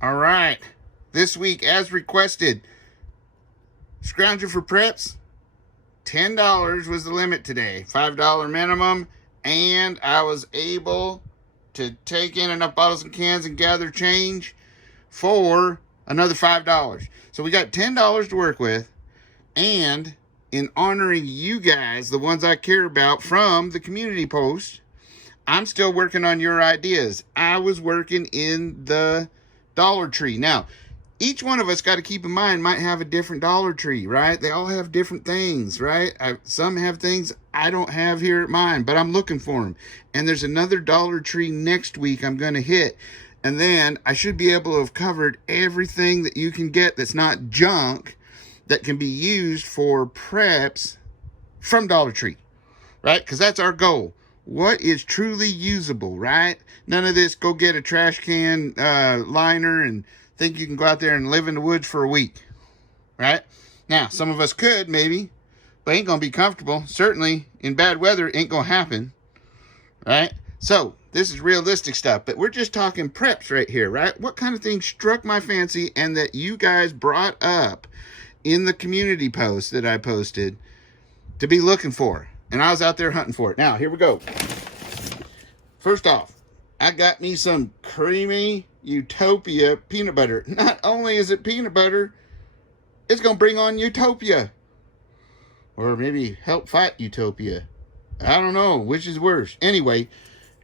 All right. This week, as requested, Scrounging for Preps, $10 was the limit today. $5 minimum. And I was able to take in enough bottles and cans and gather change for another $5. So we got $10 to work with. And in honoring you guys, the ones I care about from the community post, I'm still working on your ideas. I was working in the Dollar Tree. Now, each one of us got to keep in mind might have a different Dollar Tree, right? They all have different things, right? Some have things I don't have here at mine, but I'm looking for them. And there's another Dollar Tree next week I'm going to hit. And then I should be able to have covered everything that you can get that's not junk that can be used for preps from Dollar Tree, right? Because that's our goal. What is truly usable, right? None of this go get a trash can liner and think you can go out there and live in the woods for a week, right? Now, some of us could, maybe, but ain't going to be comfortable. Certainly, in bad weather, ain't going to happen, right? So, this is realistic stuff, but we're just talking preps right here, right? What kind of things struck my fancy and that you guys brought up in the community post that I posted to be looking for? And I was out there hunting for it. Now, here we go. First off, I got me some creamy Utopia peanut butter. Not only is it peanut butter, it's going to bring on Utopia. Or maybe help fight Utopia. I don't know which is worse. Anyway,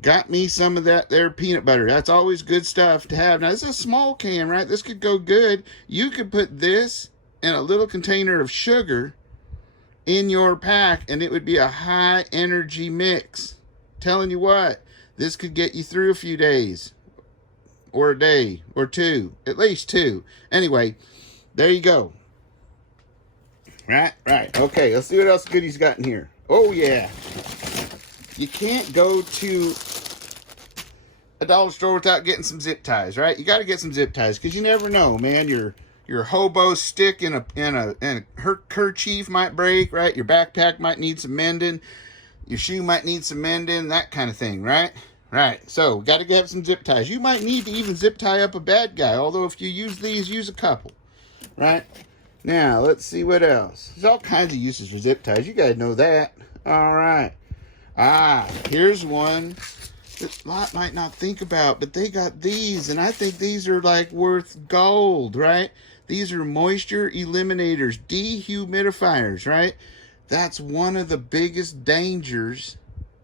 got me some of that there peanut butter. That's always good stuff to have. Now, this is a small can, right? This could go good. You could put this in a little container of sugar in your pack, and it would be a high energy mix. Telling you what, this could get you through a few days, or a day, or two, at least two. Anyway, there you go. Right. Okay, let's see what else goodies got in here. Oh yeah, you can't go to a dollar store without getting some zip ties, right? You got to get some zip ties because you never know, man. Your hobo stick in a kerchief might break, right? Your backpack might need some mending. Your shoe might need some mending, that kind of thing, right? Right. So, got to have some zip ties. You might need to even zip tie up a bad guy, although if you use these, use a couple, right? Now, let's see what else. There's all kinds of uses for zip ties. You got to know that. All right. Here's one that a lot might not think about, but they got these, and I think these are like worth gold, right? These are moisture eliminators, dehumidifiers, right? That's one of the biggest dangers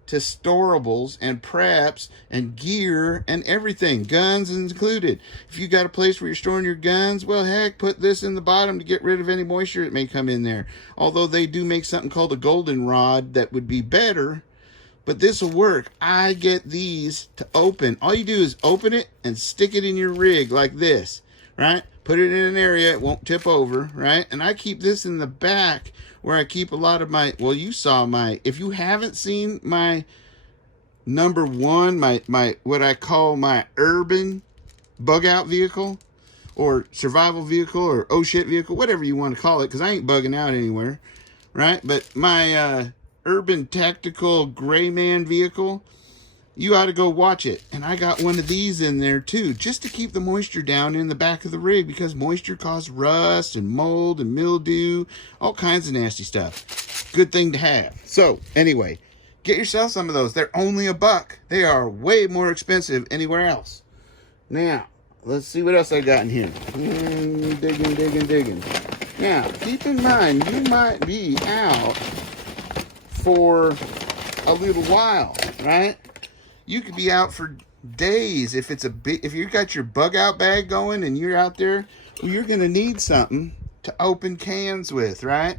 to storables and preps and gear and everything, guns included. If you got a place where you're storing your guns, well, heck, put this in the bottom to get rid of any moisture that may come in there. Although they do make something called a goldenrod that would be better, but this will work. I get these to open. All you do is open it and stick it in your rig like this, right? Put it in an area, it won't tip over, right? And I keep this in the back where I keep a lot of my, well, you saw my, if you haven't seen my number one, my what I call my urban bug out vehicle or survival vehicle or oh shit vehicle, whatever you want to call it, because I ain't bugging out anywhere, right? But my urban tactical gray man vehicle, you ought to go watch it. And I got one of these in there too, just to keep the moisture down in the back of the rig, because moisture causes rust and mold and mildew, all kinds of nasty stuff. Good thing to have. So anyway, get yourself some of those. They're only $1. They are way more expensive anywhere else. Now, let's see what else I got in here. Digging. Now, keep in mind, you might be out for a little while, right? You could be out for days if it's if you got your bug out bag going and you're out there, well, you're going to need something to open cans with, right?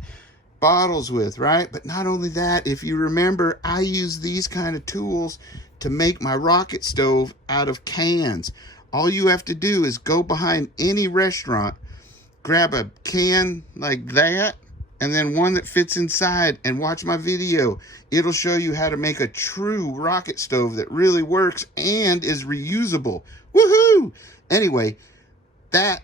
Bottles with, right? But not only that, if you remember, I use these kind of tools to make my rocket stove out of cans. All you have to do is go behind any restaurant, grab a can like that, and then one that fits inside, and watch my video. It'll show you how to make a true rocket stove that really works and is reusable. Woohoo! Anyway, that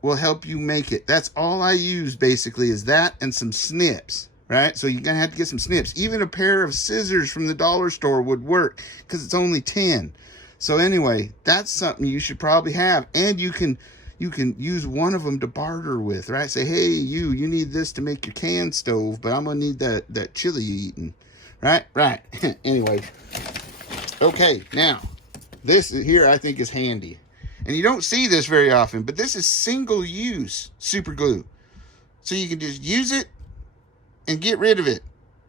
will help you make it. That's all I use basically, is that and some snips, right? So you're going to have to get some snips. Even a pair of scissors from the dollar store would work because it's only 10. So anyway, that's something you should probably have. And you can use one of them to barter with, right? Say, hey, you need this to make your can stove, but I'm gonna need that chili you eating, right? Anyway, okay, now this here I think is handy, and you don't see this very often, but this is single use super glue, so you can just use it and get rid of it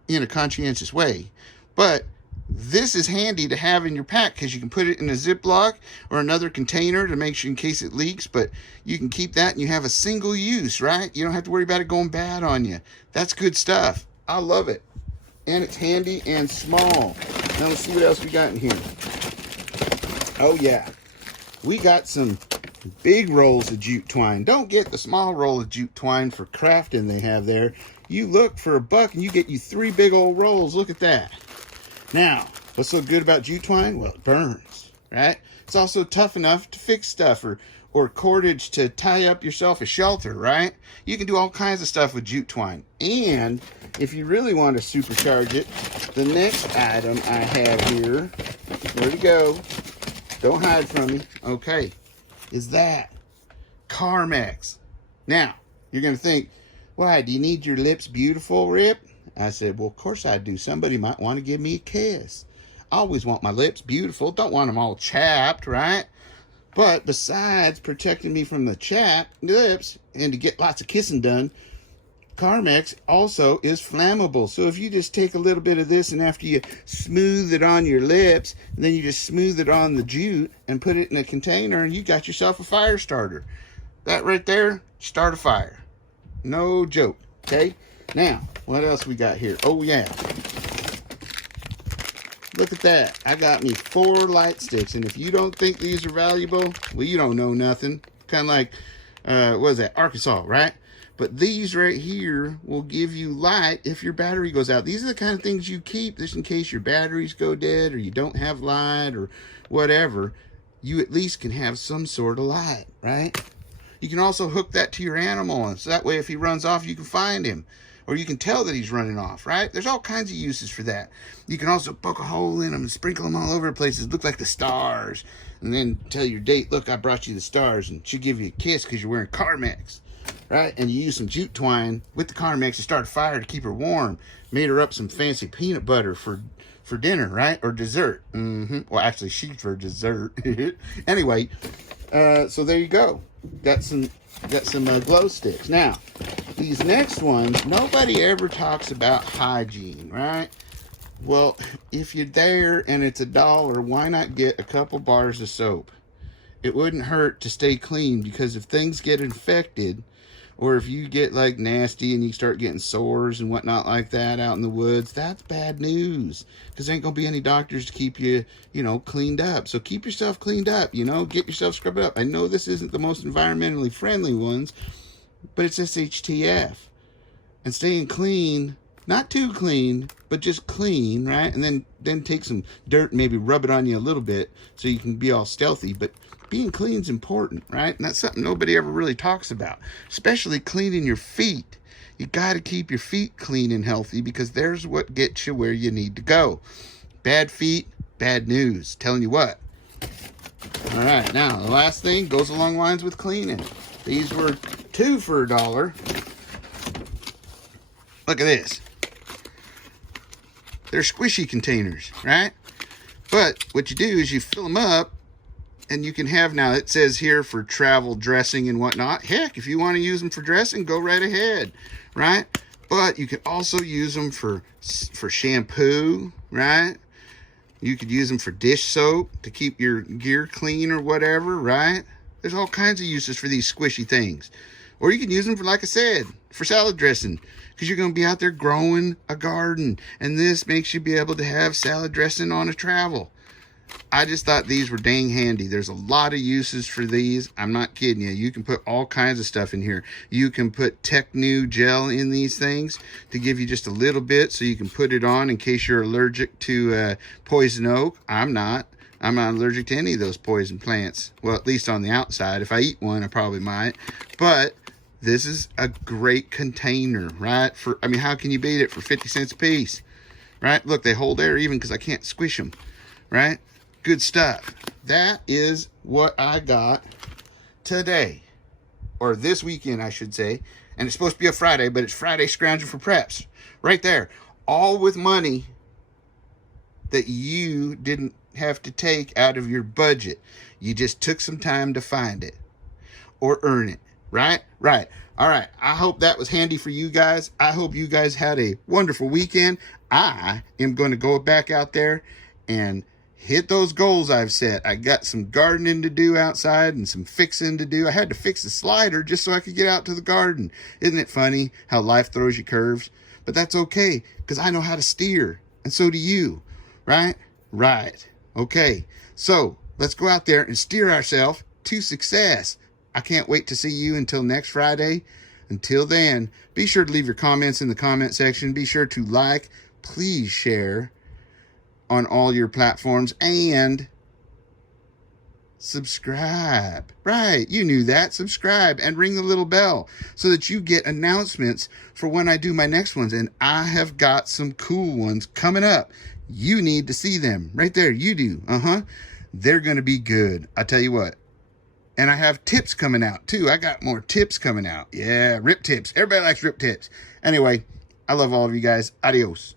in a conscientious way. But this is handy to have in your pack because you can put it in a Ziploc or another container to make sure in case it leaks, but you can keep that and you have a single use, right? You don't have to worry about it going bad on you. That's good stuff. I love it. And it's handy and small. Now let's see what else we got in here. Oh yeah, we got some big rolls of jute twine. Don't get the small roll of jute twine for crafting they have there. You look for $1 and you get you 3 big old rolls. Look at that. Now, what's so good about jute twine? Well, it burns, right? It's also tough enough to fix stuff or cordage to tie up yourself a shelter, right? You can do all kinds of stuff with jute twine. And if you really want to supercharge it, the next item I have here, where'd it go? Don't hide from me. Okay, is that Carmex. Now, you're going to think, why, do you need your lips beautiful, Rip? I said, well, of course I do. Somebody might want to give me a kiss. I always want my lips beautiful. Don't want them all chapped, right? But besides protecting me from the chapped lips and to get lots of kissing done, Carmex also is flammable. So if you just take a little bit of this and after you smooth it on your lips, and then you just smooth it on the jute and put it in a container, and you got yourself a fire starter. That right there, start a fire. No joke, okay? Now, what else we got here? Oh, yeah. Look at that. I got me 4 light sticks. And if you don't think these are valuable, well, you don't know nothing. Kind of like, what is that? Arkansas, right? But these right here will give you light if your battery goes out. These are the kind of things you keep just in case your batteries go dead or you don't have light or whatever. You at least can have some sort of light, right? You can also hook that to your animal. And so that way if he runs off, you can find him. Or you can tell that he's running off, right? There's all kinds of uses for that. You can also poke a hole in them and sprinkle them all over the place. Look like the stars. And then tell your date, look, I brought you the stars. And she'll give you a kiss because you're wearing Carmex, right? And you use some jute twine with the Carmex to start a fire to keep her warm. Made her up some fancy peanut butter for dinner, right? Or dessert. Well, actually, she's for dessert. Anyway, so there you go. Got some glow sticks. Now, these next ones, nobody ever talks about hygiene, right? Well, if you're there and it's $1, why not get a couple bars of soap? It wouldn't hurt to stay clean, because if things get infected, or if you get like nasty and you start getting sores and whatnot like that out in the woods, that's bad news, because there ain't gonna be any doctors to keep you, cleaned up. So keep yourself cleaned up, get yourself scrubbed up. I know this isn't the most environmentally friendly ones, but it's SHTF. And staying clean, not too clean, but just clean, right? And then take some dirt and maybe rub it on you a little bit so you can be all stealthy. But being clean is important, right? And that's something nobody ever really talks about, especially cleaning your feet. You got to keep your feet clean and healthy, because there's what gets you where you need to go. Bad feet, bad news. Telling you what. All right, now the last thing goes along lines with cleaning. These were 2 for $1. Look at this. They're squishy containers, right? But what you do is you fill them up, and you can have, now it says here for travel dressing and whatnot. Heck, if you want to use them for dressing, go right ahead, right? But you could also use them for shampoo, right? You could use them for dish soap to keep your gear clean or whatever, right? There's all kinds of uses for these squishy things. Or you can use them for, like I said, for salad dressing, because you're going to be out there growing a garden, and this makes you be able to have salad dressing on a travel. I just thought these were dang handy. There's a lot of uses for these. I'm not kidding you. You can put all kinds of stuff in here. You can put Tech-Nu gel in these things to give you just a little bit so you can put it on in case you're allergic to poison oak. I'm not allergic to any of those poison plants. Well, at least on the outside. If I eat one, I probably might. But this is a great container, right? How can you beat it for 50 cents a piece, right? Look, they hold air even because I can't squish them, right? Good stuff. that is what I got today. Or this weekend, I should say. And it's supposed to be a Friday, but it's Friday Scrounging for Preps. Right there. All with money that you didn't have to take out of your budget. You just took some time to find it. Or earn it. Right? Right. All right. I hope that was handy for you guys. I hope you guys had a wonderful weekend. I am going to go back out there and hit those goals I've set. I got some gardening to do outside and some fixing to do. I had to fix the slider just so I could get out to the garden. Isn't it funny how life throws you curves? But that's okay, because I know how to steer, and so do you. Right? Right. Okay. So let's go out there and steer ourselves to success. I can't wait to see you until next Friday. Until then, be sure to leave your comments in the comment section. Be sure to like, please share on all your platforms, and subscribe. Right, you knew that. Subscribe and ring the little bell so that you get announcements for when I do my next ones. And I have got some cool ones coming up. You need to see them. Right there, you do. They're going to be good. I tell you what. And I have tips coming out too. I got more tips coming out. Yeah, rip tips. Everybody likes rip tips. Anyway, I love all of you guys. Adios.